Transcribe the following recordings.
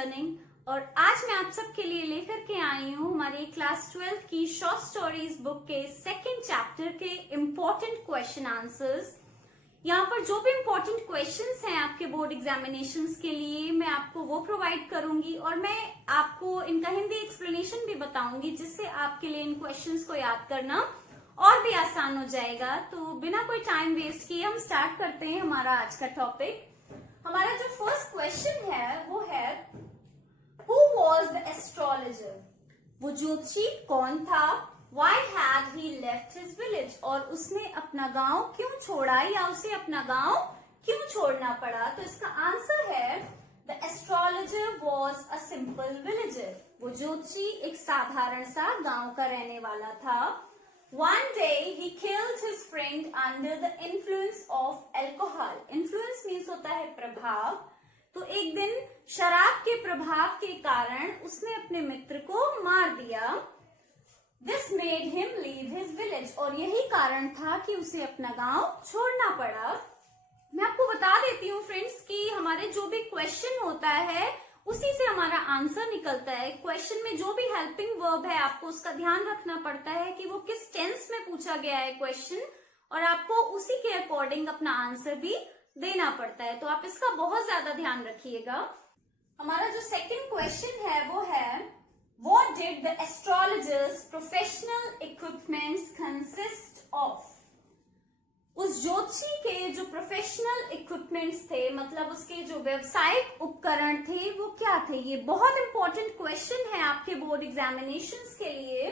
Learning और आज मैं आप सबके लिए लेकर के आई हूँ हमारी क्लास 12 की शॉर्ट स्टोरीज बुक के सेकंड चैप्टर के इम्पोर्टेंट क्वेश्चन आंसर्स। यहाँ पर जो भी इम्पोर्टेंट क्वेश्चंस हैं आपके बोर्ड एग्जामिनेशंस के लिए मैं आपको वो प्रोवाइड करूंगी और मैं आपको इनका हिंदी एक्सप्लेनेशन भी बताऊंगी जिससे आपके लिए इन क्वेश्चंस को याद करना और भी आसान हो जाएगा। तो बिना कोई टाइम वेस्ट किए हम स्टार्ट करते हैं हमारा आज का टॉपिक। हमारा जो फर्स्ट क्वेश्चन है वो है Who was the astrologer? वो ज्योतिषी कौन था? Why had he left his village? और उसने अपना गांव क्यों छोड़ा या उसे अपना गांव क्यों छोड़ना पड़ा? तो इसका आंसर है The astrologer was a simple villager. वो ज्योतिषी एक साधारण सा गांव का रहने वाला था। One day he killed his friend under the influence of alcohol. Influence means होता है प्रभाव। तो एक दिन शराब के प्रभाव के कारण उसने अपने मित्र को मार दिया। This made him leave his village. और यही कारण था कि उसे अपना गांव छोड़ना पड़ा। मैं आपको बता देती हूँ फ्रेंड्स कि हमारे जो भी क्वेश्चन होता है उसी से हमारा आंसर निकलता है। क्वेश्चन में जो भी हेल्पिंग वर्ब है आपको उसका ध्यान रखना पड़ता है कि वो किस टेंस में पूछा गया है क्वेश्चन और आपको उसी के अकॉर्डिंग अपना आंसर भी देना पड़ता है। तो आप इसका बहुत ज्यादा ध्यान रखिएगा। हमारा जो सेकंड क्वेश्चन है वो है What did the astrologer's professional equipments consist of? उस ज्योतिषी के जो प्रोफेशनल इक्विपमेंट्स थे मतलब उसके जो व्यावसायिक उपकरण थे वो क्या थे? ये बहुत इंपॉर्टेंट क्वेश्चन है आपके बोर्ड एग्जामिनेशंस के लिए।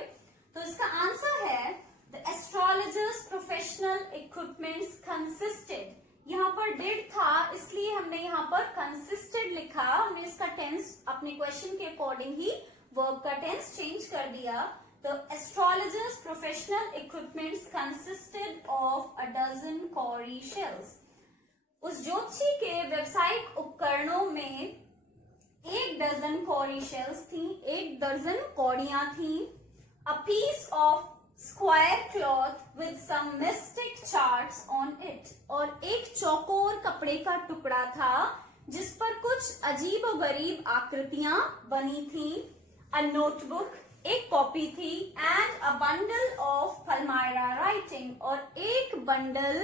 तो इसका आंसर है the astrologers professional equipments consisted. यहाँ पर डिड था इसलिए हमने यहाँ पर कंसिस्टेड लिखा। हमने इसका टेंस अपने क्वेश्चन के अकॉर्डिंग ही वर्ब का टेंस चेंज कर दिया। The astrologer's professional equipments consisted of a dozen cowrie shells. उस ज्योतिषी के व्यावसायिक उपकरणों में 1 दर्जन कौड़ी शेल्स थी, 1 दर्जन कौड़ियां थी। A piece of square cloth with some mystic charts on it. और एक चौकोर कपड़े का टुकड़ा था जिस पर कुछ अजीब और गरीब आकृतियां बनी थी। A notebook, एक कॉपी थी and a bundle of Palmyra writing और एक बंडल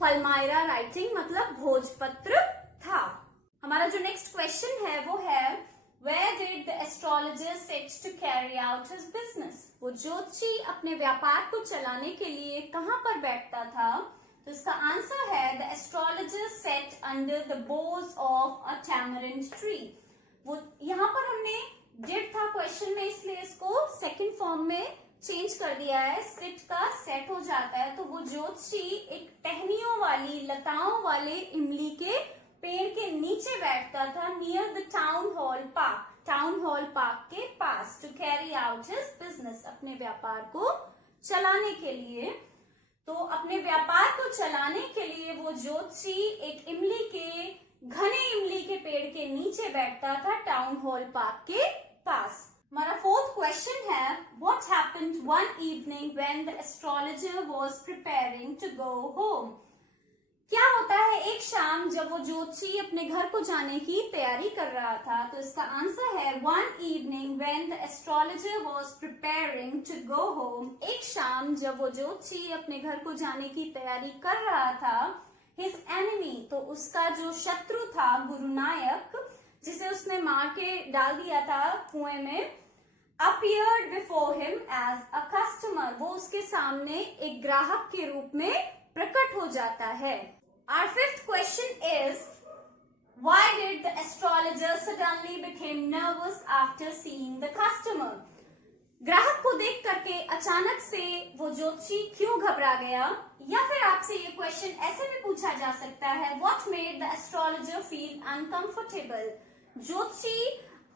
पल्मायरा राइटिंग मतलब भोजपत्र था। हमारा जो नेक्स्ट क्वेश्चन है वो है Where did the astrologer set to carry out his business? वो ज्योतिषी अपने व्यापार को चलाने के लिए कहाँ पर बैठता था? तो इसका आंसर है The astrologer sat under the boughs of a tamarind tree. वो यहाँ पर हमने डिड था क्वेश्चन में इसलिए इसको सेकंड फॉर्म में चेंज कर दिया है। सिट का सेट हो जाता है। तो वो ज्योतिषी एक टहनियों वाली लताओं वाले इमली के पेड़ के नीचे बैठता था near the town hall park के पास to carry out his business अपने व्यापार को चलाने के लिए। तो अपने व्यापार को चलाने के लिए वो ज्योतिषी एक घने इमली के पेड़ के नीचे बैठता था टाउन हॉल पार्क के पास। हमारा फोर्थ क्वेश्चन है What happened one evening when the astrologer was preparing to go home? क्या होता है एक शाम जब वो ज्योतिषी अपने घर को जाने की तैयारी कर रहा था? तो इसका आंसर है One evening when the astrologer was preparing to go home. एक शाम जब वो ज्योतिषी अपने घर को जाने की तैयारी कर रहा था His enemy, तो उसका जो शत्रु था गुरुनायक जिसे उसने मार के डाल दिया था कुएं में appeared before him as a customer. वो उसके सामने एक ग्राहक के रूप में प्रकट हो जाता है। Our fifth question is Why did the astrologer suddenly became nervous after seeing the customer? ग्राहक को देख करके अचानक से वो ज्योतिषी क्यों घबरा गया? या फिर आपसे ये क्वेश्चन ऐसे भी पूछा जा सकता है What made the astrologer feel uncomfortable? ज्योतिषी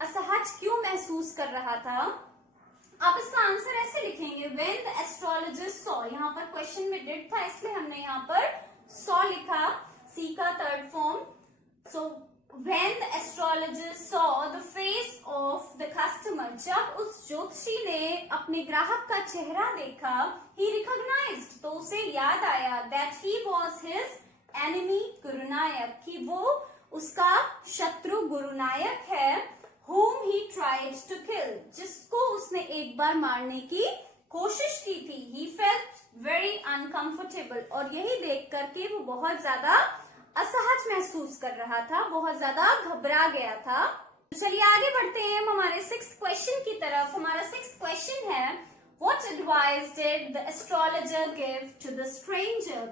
असहज क्यों महसूस कर रहा था? आप इसका आंसर ऐसे लिखेंगे When the astrologer saw, यहाँ पर क्वेश्चन में डिड था इसलिए हमने यहाँ पर saw लिखा, सी का third form. So when the astrologer saw the face of the customer, जब उस ज्योतिषी ने अपने ग्राहक का चेहरा देखा he recognized, तो उसे याद आया that he was his enemy गुरुनायक, कि वो उसका शत्रु गुरु नायक है, whom he tried to kill, जिसको उसने एक बार मारने की कोशिश की थी। He felt very uncomfortable, और यही देख करके वो बहुत ज्यादा असहज महसूस कर रहा था, बहुत ज्यादा घबरा गया था। तो चलिए आगे बढ़ते हैं हम हमारे 6th क्वेश्चन की तरफ। हमारा 6th क्वेश्चन है, What advice did the astrologer give to the stranger?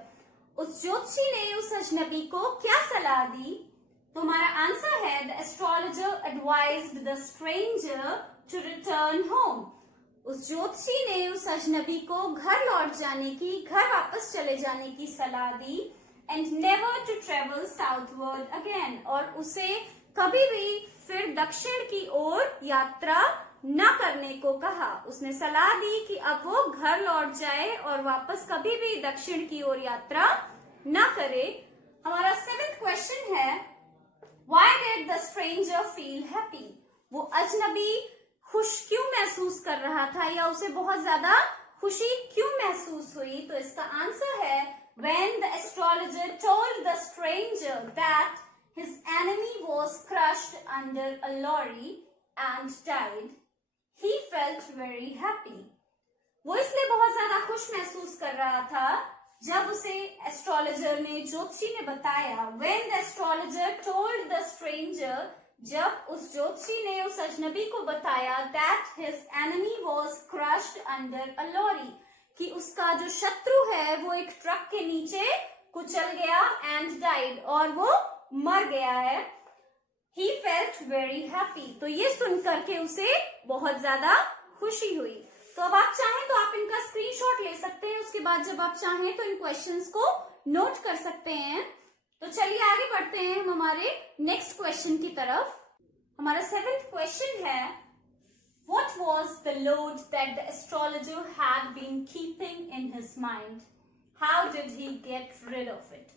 उस ज्योतिषी ने उस अजनबी को क्या सलाह दी? तो हमारा आंसर है, The astrologer advised the stranger to return home. उस ज्योतिषी ने उस अजनबी को घर लौट जाने की, घर वापस चले जाने की सलाह दी, and never to travel southward again, और उसे कभी भी फिर दक्षिण की ओर यात्रा न करने को कहा। उसने सलाह दी कि अब वो घर लौट जाए और वापस कभी भी दक्षिण की ओर यात्रा न करे। हमारा 7th क्वेश्चन है, Why did the stranger feel happy? वो अजनबी खुश क्यों महसूस कर रहा था, या उसे बहुत ज्यादा खुशी क्यों महसूस हुई? तो इसका आंसर है, When the astrologer told the stranger that his enemy was crushed under a lorry and died, he felt very happy. वो इसलिए बहुत ज्यादा खुश महसूस कर रहा था जब उसे एस्ट्रोलॉजर ने, ज्योतिषी ने बताया। When the astrologer told the stranger, जब उस ज्योतिषी ने उस अजनबी को बताया that his enemy was crushed under a lorry, कि उसका जो शत्रु है वो एक ट्रक के नीचे कुचल गया and died, और वो मर गया है। He felt very happy. तो ये सुन करके उसे बहुत ज्यादा खुशी हुई। तो अब आप चाहें तो आप इनका स्क्रीनशॉट ले सकते हैं, उसके बाद जब आप चाहें तो इन क्वेश्चंस को नोट कर सकते हैं। तो चलिए आगे बढ़ते हैं हम हमारे नेक्स्ट क्वेश्चन की तरफ। हमारा 7th क्वेश्चन है, What was the load that the astrologer had been keeping in his mind? How did he get rid of it?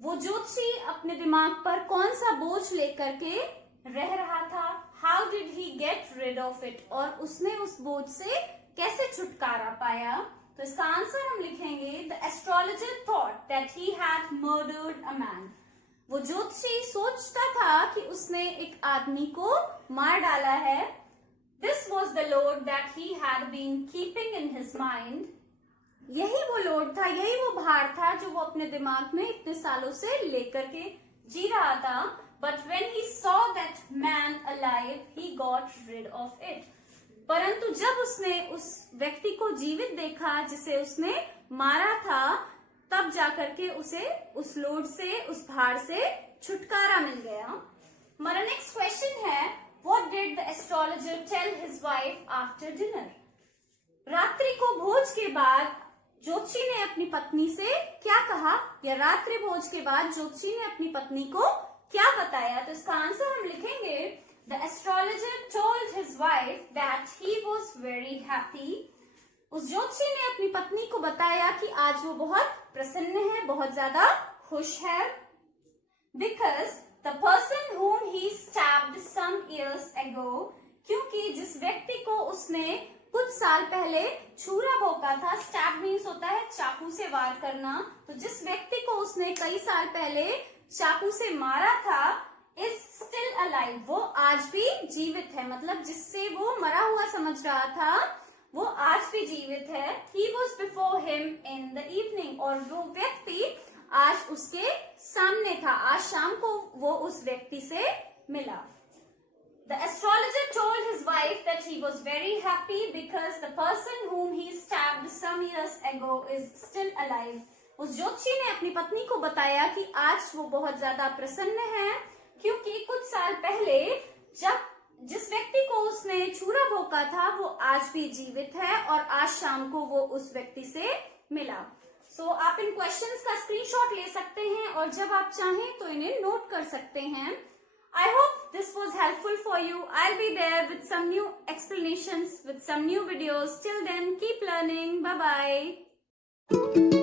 वो ज्योतिषी अपने दिमाग पर कौन सा बोझ लेकर के रह रहा था? How did he get rid of it? और उसने उस बोझ से कैसे छुटकारा पाया? तो इसका आंसर हम लिखेंगे, The astrologer thought that he had murdered a man. वो ज्योतिषी सोचता था कि उसने एक आदमी को मार डाला है। This was the load that he had been keeping in his mind. यही वो लोड था, यही वो भार था जो वो अपने दिमाग में इतने सालों से लेकर के जी रहा था। But when he saw that man alive, he got rid of it. परंतु जब उसने उस व्यक्ति को जीवित देखा जिसे उसने मारा था, तब जाकर के उसे उस लोड से, उस भार से छुटकारा मिल गया। हमारा नेक्स्ट क्वेश्चन है, What did the astrologer tell his wife after dinner? रात्रि को भोज के बाद ज्योतिषी ने अपनी पत्नी से क्या कहा, या रात्रि भोज के बाद ज्योतिषी ने अपनी पत्नी को क्या बताया? तो इसका आंसर हम लिखेंगे, The astrologer told his wife that he was very happy. उस ज्योतिषी ने अपनी पत्नी को बताया कि आज वो बहुत प्रसन्न है, बहुत ज्यादा खुश है। Because the person whom he stabbed some years ago, क्योंकि जिस व्यक्ति को उसने कुछ साल पहले छुरा भोंका था, स्टैब मीन्स होता है चाकू से वार करना, तो जिस व्यक्ति को उसने कई साल पहले चाकू से मारा था, इज स्टिल अलाइव, वो आज भी जीवित है। मतलब जिससे वो मरा हुआ समझ रहा था, वो आज भी जीवित है। He was before him in the evening, और वो व्यक्ति आज उसके सामने था, आज शाम को वो उस व्यक्ति से मिला। The astrologer told his wife that he was very happy because the person whom he stabbed some years ago is still alive. उस ज्योतिषी ने अपनी पत्नी को बताया कि आज वो बहुत ज्यादा प्रसन्न है, क्योंकि कुछ साल पहले जब जिस व्यक्ति को उसने छुरा भोंका था, वो आज भी जीवित है और आज शाम को वो उस व्यक्ति से मिला। आप इन क्वेश्चंस का स्क्रीनशॉट ले सकते हैं और जब आप चाहें तो इन्हें नोट कर सकते हैं। I hope this was helpful for you. I'll be there with some new explanations, with some new videos. Till then, keep learning. Bye-bye.